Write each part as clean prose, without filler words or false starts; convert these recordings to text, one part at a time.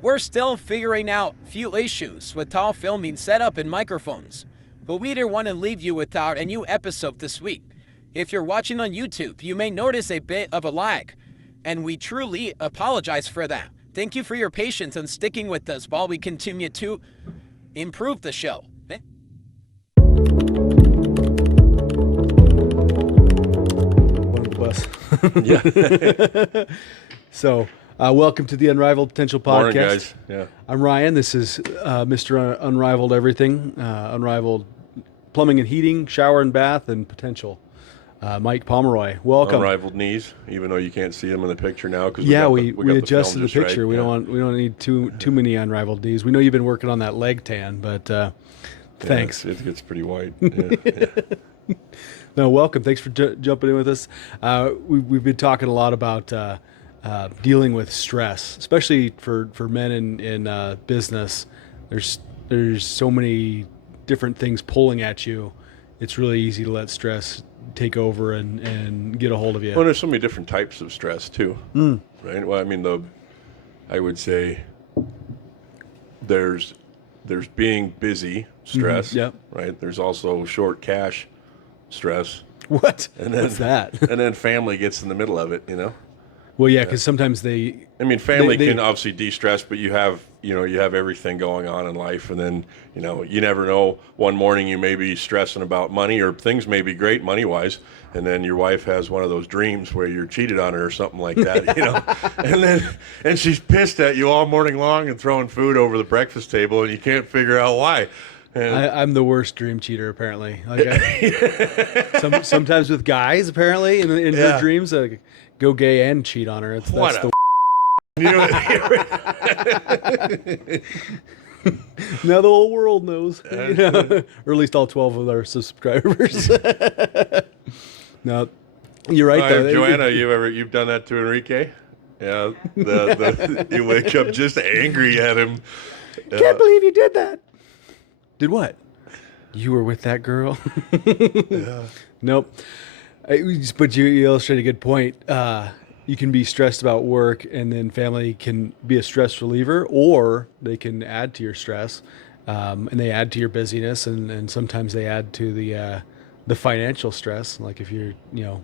We're still figuring out few issues with how filming setup and microphones, but we didn't want to leave you without a new episode this week. If you're watching on YouTube, you may notice a bit of a lag, and we truly apologize for that. Thank you for your patience and sticking with us while we continue to improve the show. One of the Yeah. So, welcome to the Unrivaled Potential Podcast. Morning, guys. Yeah. I'm Ryan. This is Mr. Unrivaled Everything, Unrivaled Plumbing and Heating, Shower and Bath, and Potential. Mike Pomeroy, welcome. Unrivaled knees, even though you can't see them in the picture now. Cause we got adjusted the film picture. right. We don't need too many unrivaled knees. We know you've been working on that leg tan, but thanks. It gets pretty white. Yeah. No, welcome. Thanks for jumping in with us. We've been talking a lot about dealing with stress, especially for men in business. There's so many different things pulling at you. It's really easy to let stress take over and get a hold of you. Well, there's so many different types of stress too, right? Well, I mean, I would say there's being busy stress, Yep. right? There's also short cash stress. What? And then, What's that? And then family gets in the middle of it, Well, yeah, because sometimes they. I mean, family They- can obviously de-stress, but you have everything going on in life, and then you never know. One morning you may be stressing about money, or things may be great money-wise, and then your wife has one of those dreams where you're cheated on her or something like that, and she's pissed at you all morning long and throwing food over the breakfast table, and you can't figure out why. And I'm the worst dream cheater, apparently. Like sometimes with guys, apparently, in their dreams, go gay and cheat on her. What That's now the whole world knows, or at least all 12 of our subscribers. No, you're right. Though. Joanna, you've done that to Enrique? Yeah, you wake up just angry at him. Can't believe you did that. Did what? You were with that girl? Yeah. Nope. But you illustrate a good point. You can be stressed about work, and then family can be a stress reliever, or they can add to your stress, and they add to your busyness, and sometimes they add to the financial stress. Like if you're,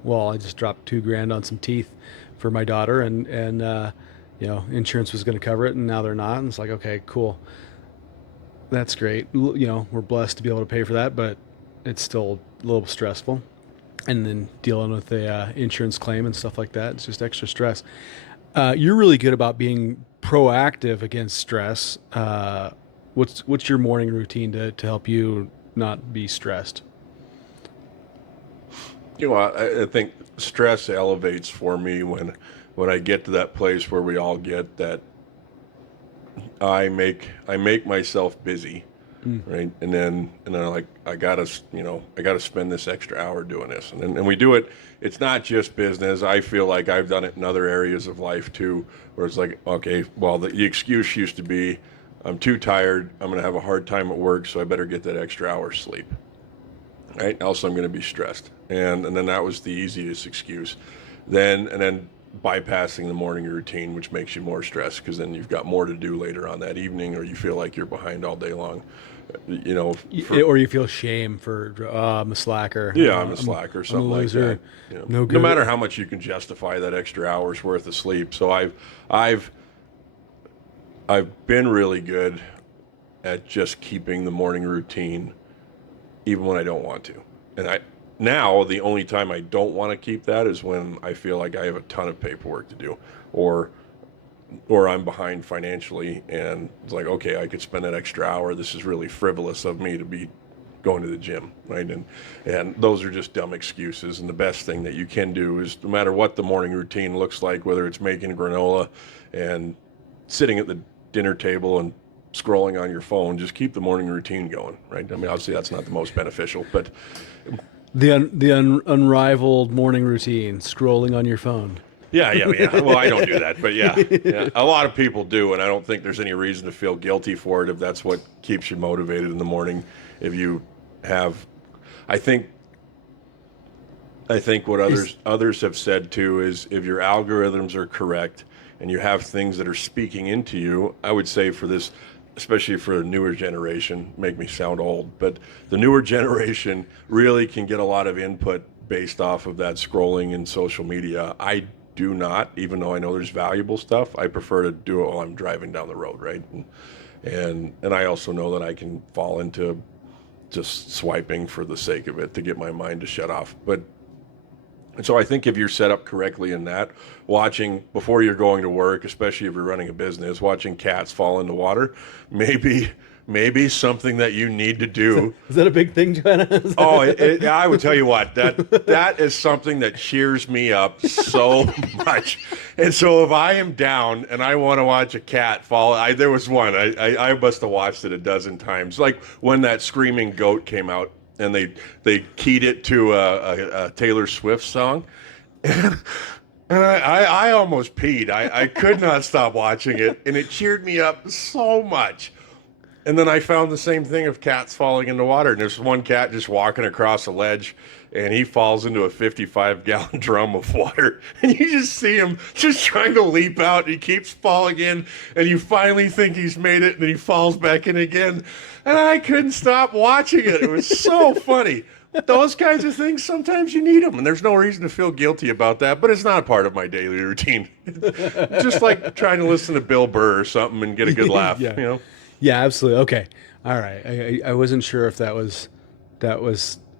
well, I just dropped $2,000 on some teeth for my daughter, and insurance was going to cover it, and now they're not. And it's like, okay, cool. That's great. We're blessed to be able to pay for that, but it's still a little stressful. And then dealing with the insurance claim and stuff like that, it's just extra stress. You're really good about being proactive against stress. What's your morning routine to help you not be stressed? I think stress elevates for me when I get to that place where we all get that. I make myself busy, right? And then like I gotta spend this extra hour doing this, and we do it. It's not just business. I feel like I've done it in other areas of life too, where it's like, okay, well, the excuse used to be, I'm too tired. I'm gonna have a hard time at work, so I better get that extra hour sleep. Right? Else I'm gonna be stressed, and then that was the easiest excuse. Then bypassing the morning routine, which makes you more stressed because then you've got more to do later on that evening, or you feel like you're behind all day long. Or you feel shame for I'm a slacker. Yeah, I'm a slacker, something like that. No good. No matter how much you can justify that extra hour's worth of sleep. So I've been really good at just keeping the morning routine, even when I don't want to. And now the only time I don't want to keep that is when I feel like I have a ton of paperwork to do, or I'm behind financially, and it's like, okay, I could spend that extra hour. This is really frivolous of me to be going to the gym, right? And those are just dumb excuses. And the best thing that you can do is, no matter what the morning routine looks like, whether it's making granola and sitting at the dinner table and scrolling on your phone, just keep the morning routine going, right? I mean, obviously that's not the most beneficial, but The unrivaled morning routine, scrolling on your phone. Yeah. Well, I don't do that, but yeah. A lot of people do, and I don't think there's any reason to feel guilty for it if that's what keeps you motivated in the morning. If you have, I think what others have said too is, if your algorithms are correct and you have things that are speaking into you, I would say for this, especially for the newer generation, make me sound old, but the newer generation really can get a lot of input based off of that scrolling and social media. I do not, even though I know there's valuable stuff. I prefer to do it while I'm driving down the road, right? And I also know that I can fall into just swiping for the sake of it to get my mind to shut off. But and so I think if you're set up correctly in that, watching before you're going to work, especially if you're running a business, watching cats fall into water, maybe something that you need to do. Is that a big thing, Joanna? Oh, I would tell you what, that is something that cheers me up so much. And so if I am down and I want to watch a cat fall, there was one, I must have watched it a dozen times, like when that screaming goat came out and they keyed it to a Taylor Swift song. And I almost peed. I could not stop watching it, and it cheered me up so much. And then I found the same thing of cats falling into water. And there's one cat just walking across a ledge, and he falls into a 55-gallon drum of water. And you just see him just trying to leap out, and he keeps falling in, and you finally think he's made it, and then he falls back in again. And I couldn't stop watching it. It was so funny. Those kinds of things, sometimes you need them, and there's no reason to feel guilty about that, but it's not a part of my daily routine. Just like trying to listen to Bill Burr or something and get a good laugh, Yeah. you know? Yeah, absolutely. Okay. All right. I wasn't sure if that was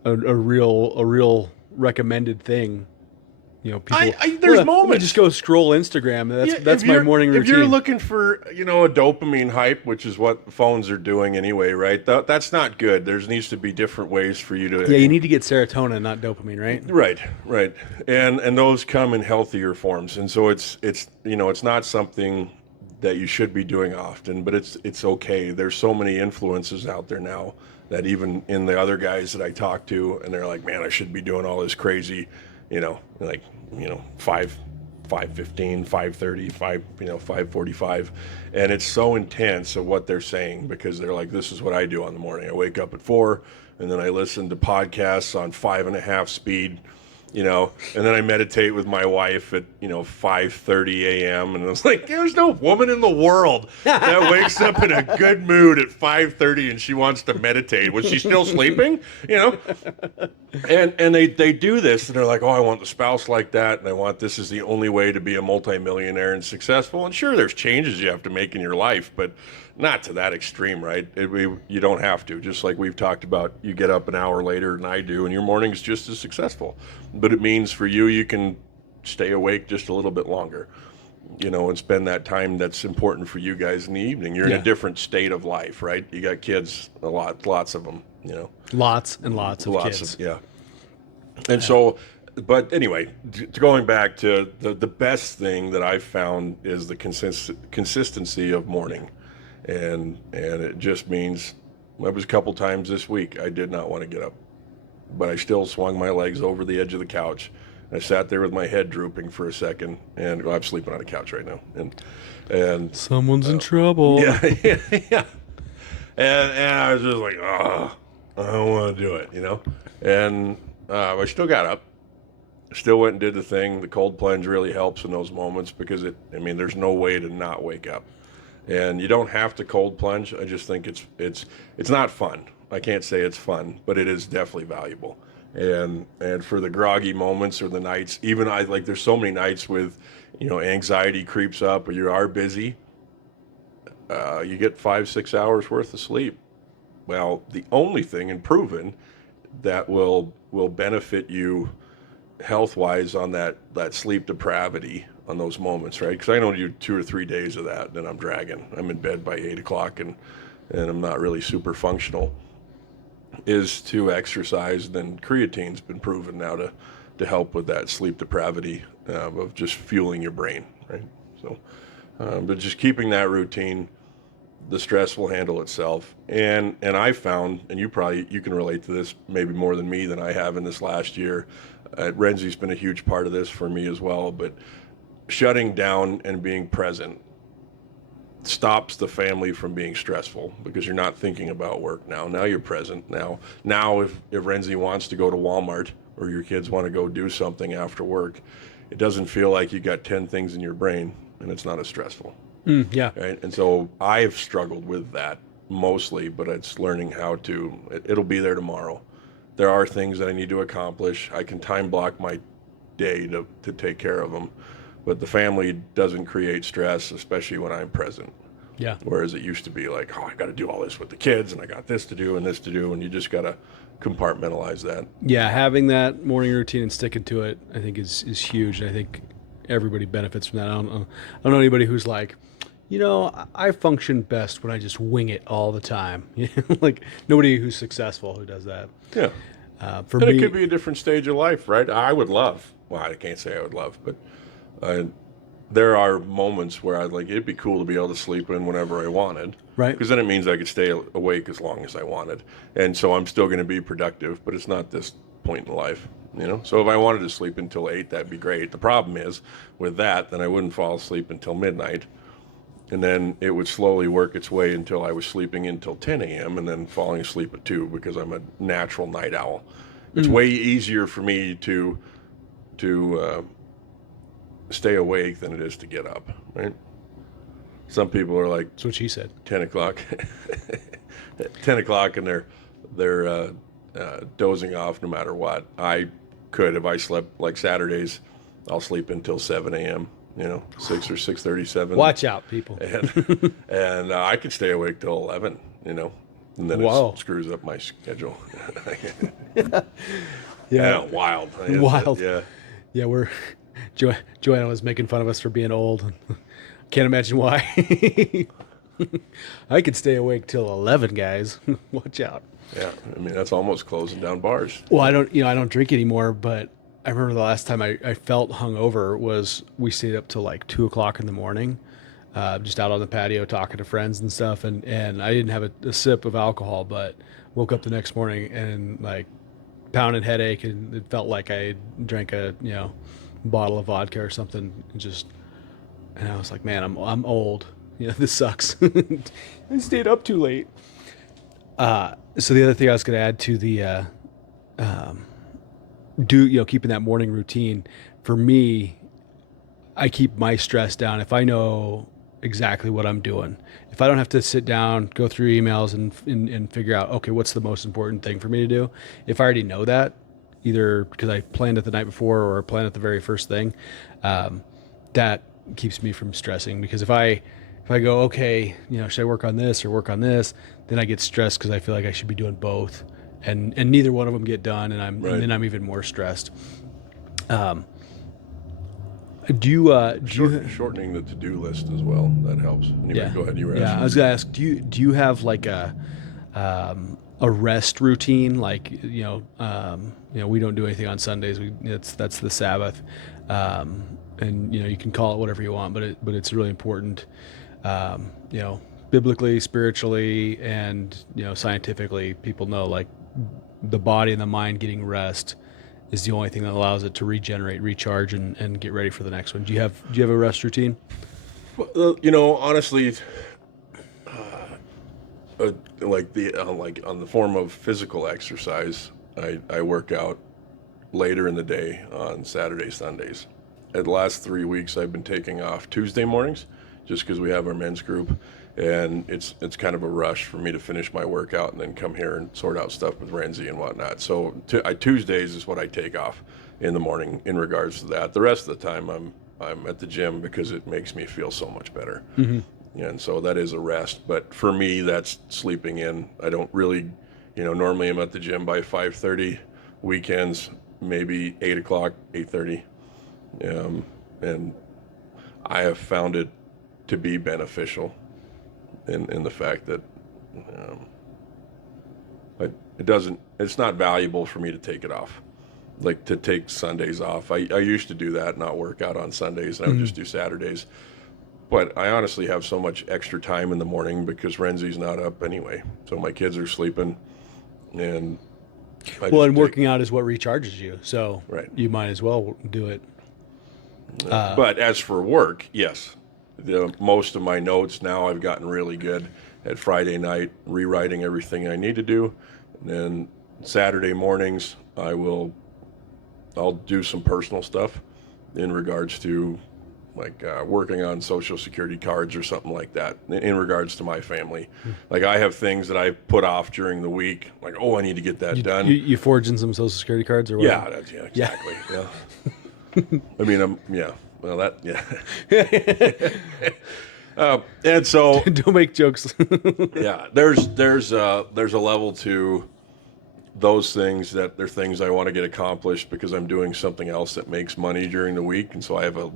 a real recommended thing. You know, people. There's Let me moments. just go scroll Instagram. That's my morning routine. If you're looking for, a dopamine hype, which is what phones are doing anyway, right? That's not good. There needs to be different ways for you to. Yeah, you need to get serotonin, not dopamine, right? Right. And those come in healthier forms, and so it's not something that you should be doing often, but it's okay. There's so many influences out there now that even in the other guys that I talk to, and they're like, man, I should be doing all this crazy, 5:15, 5:30, 5:45, and it's so intense of what they're saying because they're like, this is what I do on the morning. I wake up at 4, and then I listen to podcasts on 5.5 speed. And then I meditate with my wife at 5:30 a.m. and I was like, there's no woman in the world that wakes up in a good mood at 5:30 and she wants to meditate. Was she still sleeping? And they do this and they're like, oh, I want the spouse like that, and I want this is the only way to be a multimillionaire and successful. And sure, there's changes you have to make in your life, but not to that extreme, right? You don't have to. Just like we've talked about, you get up an hour later than I do, and your morning's just as successful. But it means for you can stay awake just a little bit longer, and spend that time that's important for you guys in the evening. You're in a different state of life, right? You got kids, lots of them, Lots and lots of kids. Yeah. And so, but anyway, going back to the best thing that I've found is the consistency of morning. And it just means there was a couple times this week I did not want to get up, but I still swung my legs over the edge of the couch. I sat there with my head drooping for a second, and I'm sleeping on a couch right now. And Someone's in trouble. yeah. And I was just like, oh, I don't want to do it, And I still got up, still went and did the thing. The cold plunge really helps in those moments because there's no way to not wake up. And you don't have to cold plunge. I just think it's not fun. I can't say it's fun, but it is definitely valuable. And for the groggy moments or the nights, even there's so many nights with, anxiety creeps up or you are busy. You get 5-6 hours worth of sleep. Well, the only thing and proven that will benefit you health-wise on that sleep depravity on those moments, right? Because I don't do 2 or 3 days of that, then I'm dragging. I'm in bed by 8 o'clock and I'm not really super functional, is to exercise. Then creatine's been proven now to help with that sleep depravity of just fueling your brain, right? So, but just keeping that routine, the stress will handle itself. And I found, and you can relate to this maybe more than me than I have in this last year. Renzi's been a huge part of this for me as well, but shutting down and being present stops the family from being stressful because you're not thinking about work now. Now you're present. Now if Renzi wants to go to Walmart or your kids want to go do something after work, it doesn't feel like you got 10 things in your brain. and it's not as stressful. Yeah. Right. And so I've struggled with that mostly, but it's learning how to, it'll be there tomorrow. There are things that I need to accomplish. I can time block my day to take care of them, but the family doesn't create stress, especially when I'm present. Yeah. Whereas it used to be like, oh, I got to do all this with the kids, and I got this to do and this to do, and you just got to compartmentalize that. Yeah, having that morning routine and sticking to it, I think is huge. I think everybody benefits from that. I don't know anybody who's like, I function best when I just wing it all the time. Like nobody who's successful who does that. Yeah. For And me, it could be a different stage of life, right? I would love, well, I can't say I would love, but there are moments where I'd like, it'd be cool to be able to sleep in whenever I wanted. Right. Because then it means I could stay awake as long as I wanted. And so I'm still going to be productive, but it's not this point in life, So if I wanted to sleep until 8, that'd be great. The problem is with that, then I wouldn't fall asleep until midnight. And then it would slowly work its way until I was sleeping until 10 a.m. and then falling asleep at 2 because I'm a natural night owl. It's way easier for me to stay awake than it is to get up, right? Some people are like, that's what she said. 10 o'clock, 10 o'clock, and they're dozing off no matter what. I could, if I slept like Saturdays, I'll sleep until 7 a.m., 6 or 6:37. Watch out, people. And I could stay awake till 11, and then it screws up my schedule. Yeah, wild. Wild. Yeah. Yeah, Joanna was making fun of us for being old. Can't imagine why. I could stay awake till 11, guys. Watch out. Yeah, I mean that's almost closing down bars. Well, I don't drink anymore, but I remember the last time I felt hungover was we stayed up till like 2 o'clock in the morning, just out on the patio talking to friends and stuff, and I didn't have a sip of alcohol, but woke up the next morning and like pounding headache, and it felt like I drank a bottle of vodka or something, and I was like, man, I'm old. This sucks. I stayed up too late. So the other thing I was going to add to the keeping that morning routine, for me, I keep my stress down if I know exactly what I'm doing. If I don't have to sit down, go through emails and figure out, okay, what's the most important thing for me to do? If I already know that, either because I planned it the night before or planned it the very first thing, that keeps me from stressing. Because if I go, okay, should I work on this or work on this, then I get stressed because I feel like I should be doing both, and neither one of them get done, and then I'm even more stressed. Shortening the to-do list as well, that helps. Anyway, Yeah. Go ahead. You were Yeah, asking. I was gonna ask, do you have like a rest routine? Like we don't do anything on Sundays. That's the Sabbath, and you can call it whatever you want, but it's really important. Biblically, spiritually, and scientifically, people know like the body and the mind getting rest is the only thing that allows it to regenerate, recharge, and get ready for the next one. Do you have a rest routine? Well, honestly, like on the form of physical exercise, I work out later in the day on Saturdays, Sundays. At the last 3 weeks, I've been taking off Tuesday mornings just because we have our men's group, and it's kind of a rush for me to finish my workout and then come here and sort out stuff with Renzi and whatnot. So Tuesdays is what I take off in the morning in regards to that. The rest of the time I'm at the gym because it makes me feel so much better. Mm-hmm. And so that is a rest. But for me, that's sleeping in. I don't really, normally I'm at the gym by 5:30. Weekends, maybe 8 o'clock, 8:30. And I have found it to be beneficial in the fact that it's not valuable for me to take it off, like to take Sundays off. I used to do that, not work out on Sundays, and I would just do Saturdays. But I honestly have so much extra time in the morning because Renzi's not up anyway. So my kids are sleeping, and working out is what recharges you. So Right. you might as well do it. But as for work, yes. Most of my notes now I've gotten really good at Friday night, rewriting everything I need to do. And then Saturday mornings, I'll do some personal stuff in regards to working on Social Security cards or something like that in regards to my family. Like I have things that I put off during the week, like, oh, I need to get that done. You forging some Social Security cards or what? Yeah, exactly. Yeah. I mean, well, that, yeah. And so, Don't make jokes. yeah, there's a level to those things that they're things I want to get accomplished because I'm doing something else that makes money during the week. And so I have a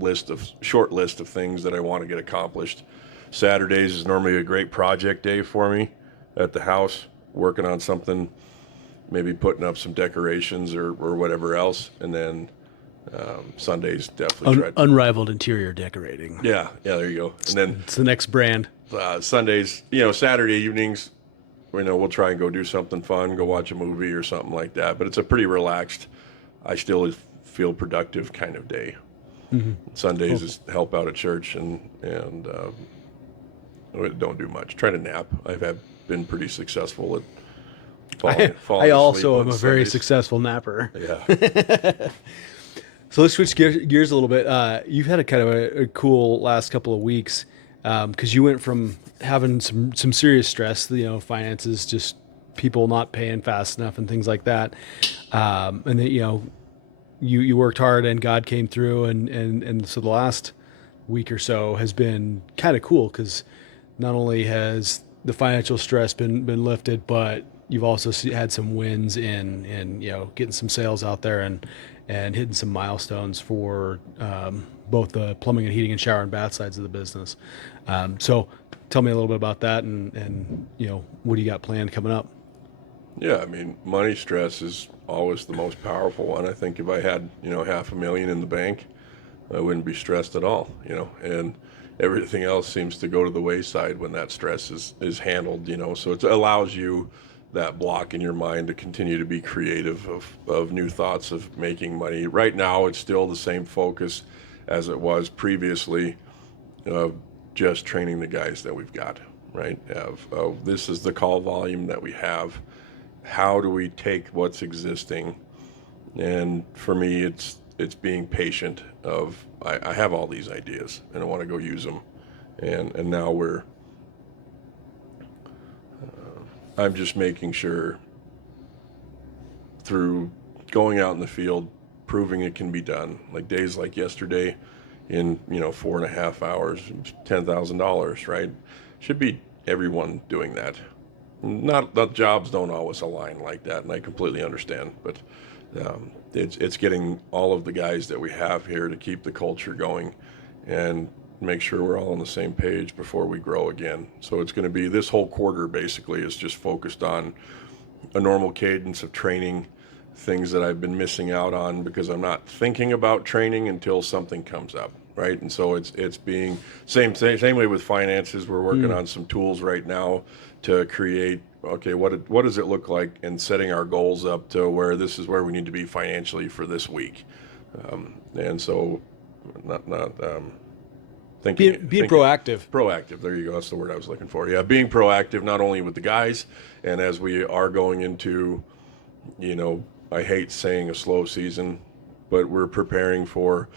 short list of things that I want to get accomplished. Saturdays is normally a great project day for me at the house, working on something, maybe putting up some decorations or whatever else. And then Sundays definitely Unrivaled interior decorating. Yeah, there you go. And then It's the next brand. Sundays, Saturday evenings, we'll try and go do something fun, go watch a movie or something like that. But it's a pretty relaxed, I still feel productive kind of day. Mm-hmm. Sundays is help out at church and don't do much. Try to nap. Been pretty successful at falling I also am a Sundays. very successful napper. Yeah. So let's switch gears a little bit. You've had a kind of a cool last couple of weeks because you went from having some serious stress, finances, just people not paying fast enough and things like that, and then you worked hard and God came through, and so the last week or so has been kind of cool because not only has the financial stress been lifted, but you've also had some wins in getting some sales out there and hitting some milestones for both the plumbing and heating and shower and bath sides of the business. So tell me a little bit about that and what do you got planned coming up? Yeah, I mean, money stress is always the most powerful one. I think if I had, $500,000 in the bank, I wouldn't be stressed at all, and everything else seems to go to the wayside when that stress is handled, so it allows you that block in your mind to continue to be creative of new thoughts of making money. Right now, it's still the same focus as it was previously, just training the guys that we've got, right? This is the call volume that we have. How do we take what's existing? And for me, it's being patient I have all these ideas and I want to go use them. And now I'm just making sure through going out in the field, proving it can be done. Like days like yesterday in, 4.5 hours, $10,000, right? Should be everyone doing that. Not that jobs don't always align like that, and I completely understand, but it's getting all of the guys that we have here to keep the culture going and make sure we're all on the same page before we grow again. So it's going to be this whole quarter basically is just focused on a normal cadence of training, things that I've been missing out on because I'm not thinking about training until something comes up, right? And so it's being same way with finances. We're working on some tools right now to create, okay, what does it look like, and setting our goals up to where this is where we need to be financially for this week. And so being proactive. Proactive, there you go, that's the word I was looking for. Yeah, being proactive not only with the guys, and as we are going into, I hate saying a slow season, but we're preparing for,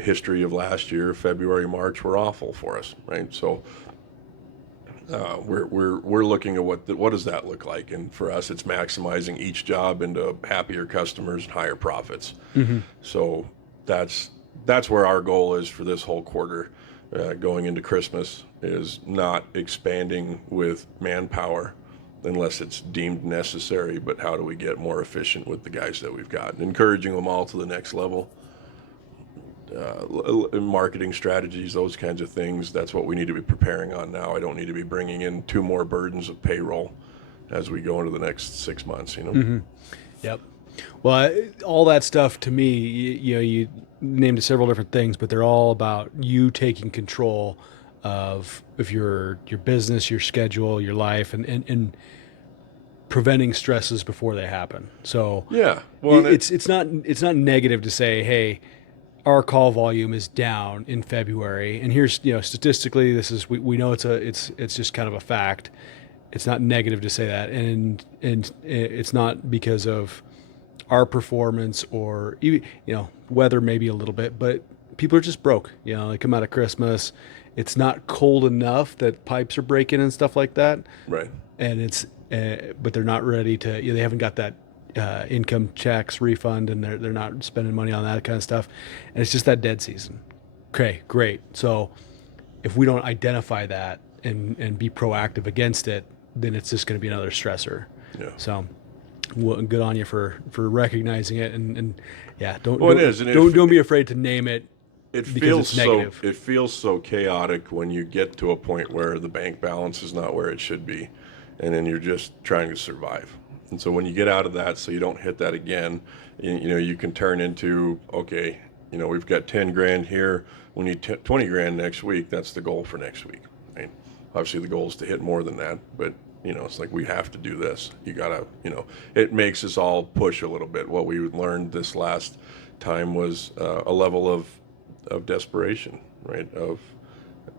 history of last year. February, March were awful for us, right? So we're looking at what does that look like, and for us, it's maximizing each job into happier customers and higher profits. Mm-hmm. So that's where our goal is for this whole quarter, going into Christmas, is not expanding with manpower unless it's deemed necessary, but how do we get more efficient with the guys that we've got, and encouraging them all to the next level. Marketing strategies, those kinds of things, that's what we need to be preparing on now. I don't need to be bringing in 2 more burdens of payroll as we go into the next 6 months, Mm-hmm. Yep. Well, all that stuff to me, you named several different things, but they're all about you taking control of your business, your schedule, your life, and preventing stresses before they happen. So yeah, well, it's not negative to say, hey, our call volume is down in February, and here's statistically this is we know it's just kind of a fact. It's not negative to say that, and it's not because of our performance or weather maybe a little bit, but people are just broke. They come out of Christmas. It's not cold enough that pipes are breaking and stuff like that. Right. And but they're not ready to. They haven't got that income checks refund, and they're not spending money on that kind of stuff. And it's just that dead season. Okay, great. So if we don't identify that and be proactive against it, then it's just going to be another stressor. Yeah. So, well, good on you for recognizing it, and yeah, don't be afraid to name it. It feels so chaotic when you get to a point where the bank balance is not where it should be, and then you're just trying to survive. And so when you get out of that, so you don't hit that again, you can turn into, okay, we've got 10 grand here. We need 20 grand next week. That's the goal for next week. Right? Obviously the goal is to hit more than that, but it's like we have to do this. You gotta, it makes us all push a little bit. What we learned this last time was a level of desperation, right?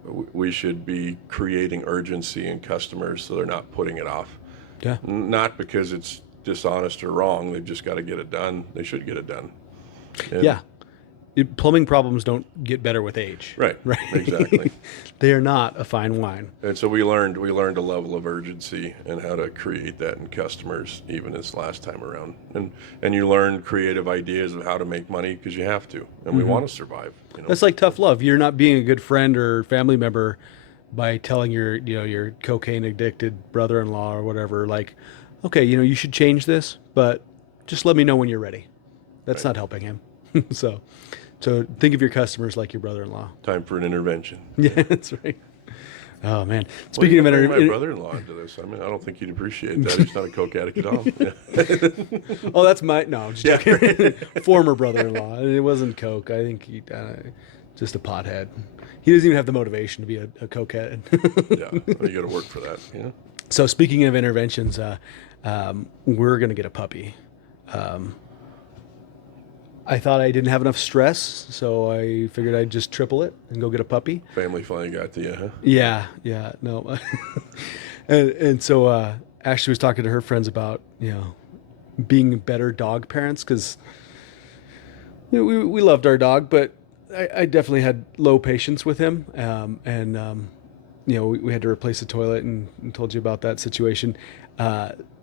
We should be creating urgency in customers so they're not putting it off. Yeah. Not because it's dishonest or wrong. They've just got to get it done. They should get it done. And yeah. Plumbing problems don't get better with age. Right. Exactly. They are not a fine wine. And so we learned a level of urgency and how to create that in customers even this last time around. And you learn creative ideas of how to make money because you have to. And we want to survive. That's like tough love. You're not being a good friend or family member by telling your cocaine addicted brother-in-law or whatever, like, okay, you should change this, but just let me know when you're ready. That's not helping him. So think of your customers like your brother-in-law. Time for an intervention. Yeah, that's right. Oh man! Speaking of my brother-in-law into this, I don't think he'd appreciate that. He's not a coke addict at all. Yeah. Oh, that's former brother-in-law. It wasn't coke. I think he just a pothead. He doesn't even have the motivation to be a cokehead. Yeah, well, you got to work for that. Yeah. So speaking of interventions, we're gonna get a puppy. I thought I didn't have enough stress, so I figured I'd just triple it and go get a puppy. Family finally got to you, huh? Yeah, no. and so Ashley was talking to her friends about, being better dog parents, because we loved our dog, but I definitely had low patience with him. We had to replace the toilet and told you about that situation.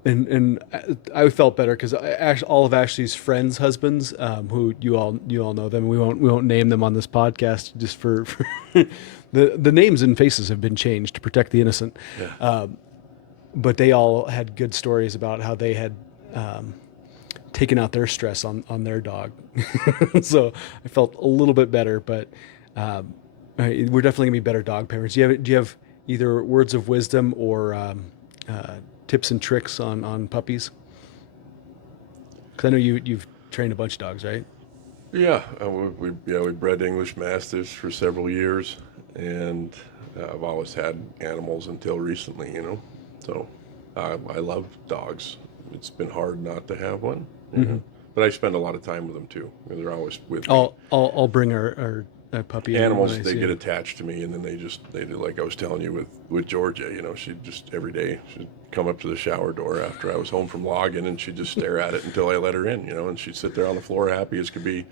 And I felt better because all of Ashley's friends' husbands, who you all know them, we won't name them on this podcast just for the names and faces have been changed to protect the innocent. Yeah. But they all had good stories about how they had taken out their stress on their dog. So I felt a little bit better, but we're definitely gonna be better dog parents. Do you have either words of wisdom or tips and tricks on puppies? Because I know you've trained a bunch of dogs, right? Yeah, we bred English Mastiffs for several years, and I've always had animals until recently, So I love dogs. It's been hard not to have one, but I spend a lot of time with them too. They're always with me. I'll bring our puppy animals. They get attached to me, and then they do, like I was telling you with Georgia. She'd just every day she'd come up to the shower door after I was home from logging, and she'd just stare at it until I let her in. And she'd sit there on the floor happy as could be.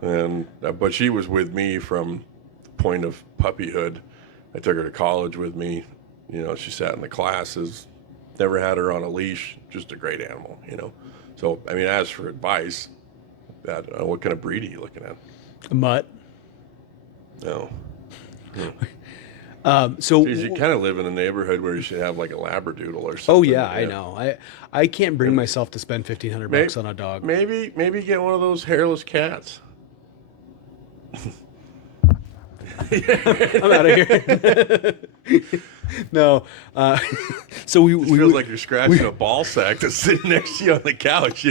And but she was with me from the point of puppyhood. I took her to college with me. She sat in the classes. Never had her on a leash. Just a great animal. So as for advice, what kind of breed are you looking at? A mutt. No. So you kind of live in a neighborhood where you should have like a Labradoodle or something. Oh yeah, I know. I can't bring myself to spend $1,500 on a dog. Maybe get one of those hairless cats. I'm out of here. No. So we feels like you're scratching a ball sack that's sitting next to you on the couch.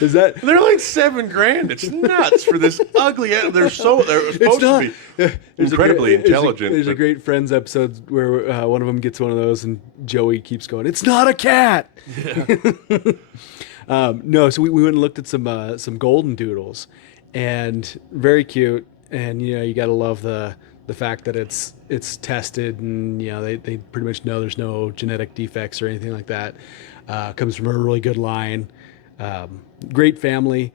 Is that they're like $7,000? It's nuts for this ugly animal. They're supposed to be incredibly intelligent. There's a great Friends episode where one of them gets one of those, and Joey keeps going, "It's not a cat." Yeah. No, so we went and looked at some golden doodles, and very cute. And you got to love the fact that it's tested, and they pretty much know there's no genetic defects or anything like that. Comes from a really good line. Great family.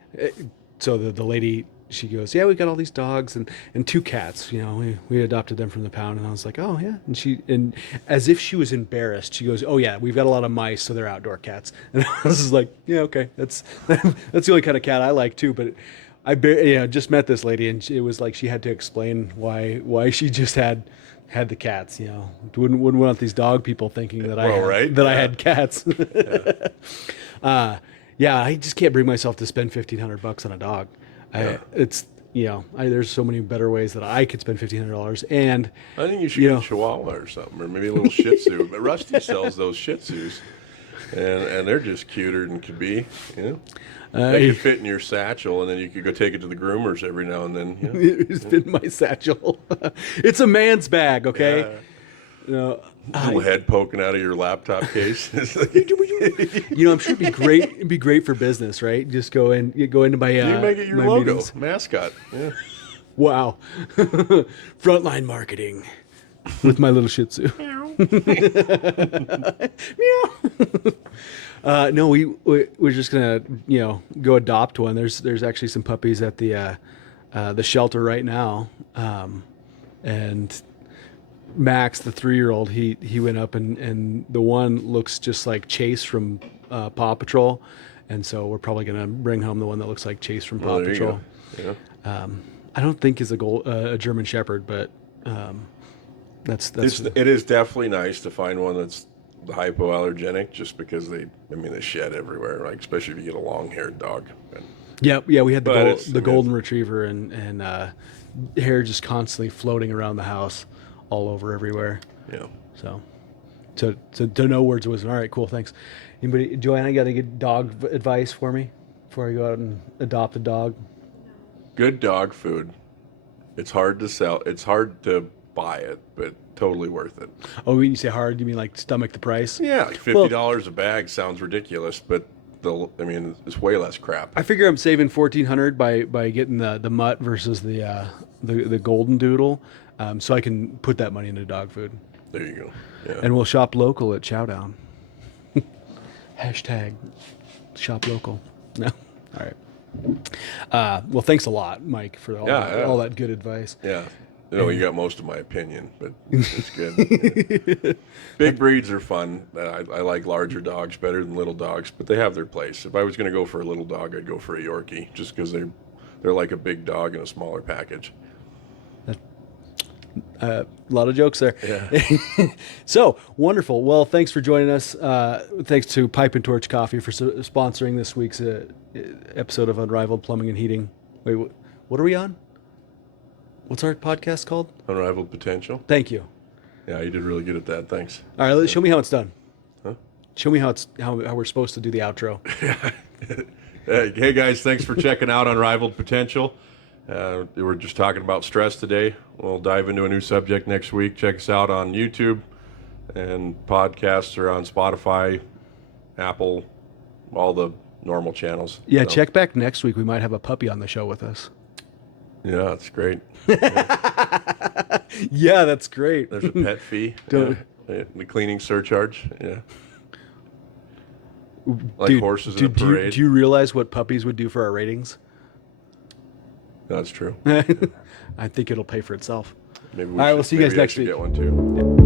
So the lady she goes, yeah, we got all these dogs and 2 cats. You know, we adopted them from the pound. And I was like, oh yeah. And as if she was embarrassed, she goes, oh yeah, we've got a lot of mice, so they're outdoor cats. And I was just like, yeah, okay, that's that's the only kind of cat I like too. But just met this lady, and it was like she had to explain why she just had the cats. You know, wouldn't want these dog people thinking that I had cats. I just can't bring myself to spend $1,500 on a dog. It's there's so many better ways that I could spend $1,500. And I think you should get a Chihuahua or something, or maybe a little Shih Tzu. But Rusty sells those Shih Tzus, and they're just cuter than could be. You know, they could fit in your satchel, and then you could go take it to the groomers every now and then. You know? It's in my satchel. It's a man's bag, okay? Yeah. Little head poking out of your laptop case. I'm sure it'd be great. It'd be great for business, right? Just go into my. You can make it your logo, meetings. mascot. Yeah. Wow, frontline marketing with my little Shih Tzu. Meow. No, we're just gonna go adopt one. There's actually some puppies at the shelter right now, and Max, the 3-year-old, he went up and the one looks just like Chase from Paw Patrol, and so we're probably gonna bring home the one that looks like Chase from Paw Patrol. Yeah. I don't think is a German Shepherd, but that's it is definitely nice to find one that's hypoallergenic, just because they shed everywhere, like especially if you get a long-haired dog. Yeah, we had the golden retriever and hair just constantly floating around the house, all over everywhere. Yeah. So to no words of wisdom. All right, cool, thanks. Anybody, Joanna, got any good dog advice for me before I go out and adopt a dog? Good dog food. It's hard to sell. It's hard to buy it, but totally worth it. Oh, when you say hard, you mean like stomach the price? Yeah, like $50 a bag sounds ridiculous, but it's way less crap. I figure I'm saving $1,400 by getting the mutt versus the golden doodle, so I can put that money into dog food. There you go. Yeah. And we'll shop local at Chowdown. Hashtag shop local. No, all right. Well, thanks a lot, Mike, for all that good advice. Yeah. You got most of my opinion, but it's good. Yeah. Big breeds are fun. I like larger dogs better than little dogs, but they have their place. If I was going to go for a little dog, I'd go for a Yorkie, just because they're like a big dog in a smaller package. A lot of jokes there. Yeah. So wonderful. Well, thanks for joining us. Thanks to Pipe and Torch Coffee for sponsoring this week's episode of Unrivaled Plumbing and Heating. Wait, what are we on? What's our podcast called? Unrivaled Potential. Thank you. Yeah, you did really good at that. Thanks. All right, show me how it's done. Huh? Show me how we're supposed to do the outro. Hey guys, thanks for checking out Unrivaled Potential. We're just talking about stress today. We'll dive into a new subject next week. Check us out on YouTube, and podcasts are on Spotify, Apple, all the normal channels. Yeah, check back next week. We might have a puppy on the show with us. Yeah, that's great. Yeah, that's great. There's a pet fee. The cleaning surcharge. Yeah. Like horses in a parade. Do you realize what puppies would do for our ratings? That's true. I think it'll pay for itself. Maybe all right, we'll see you guys next week. Get one too.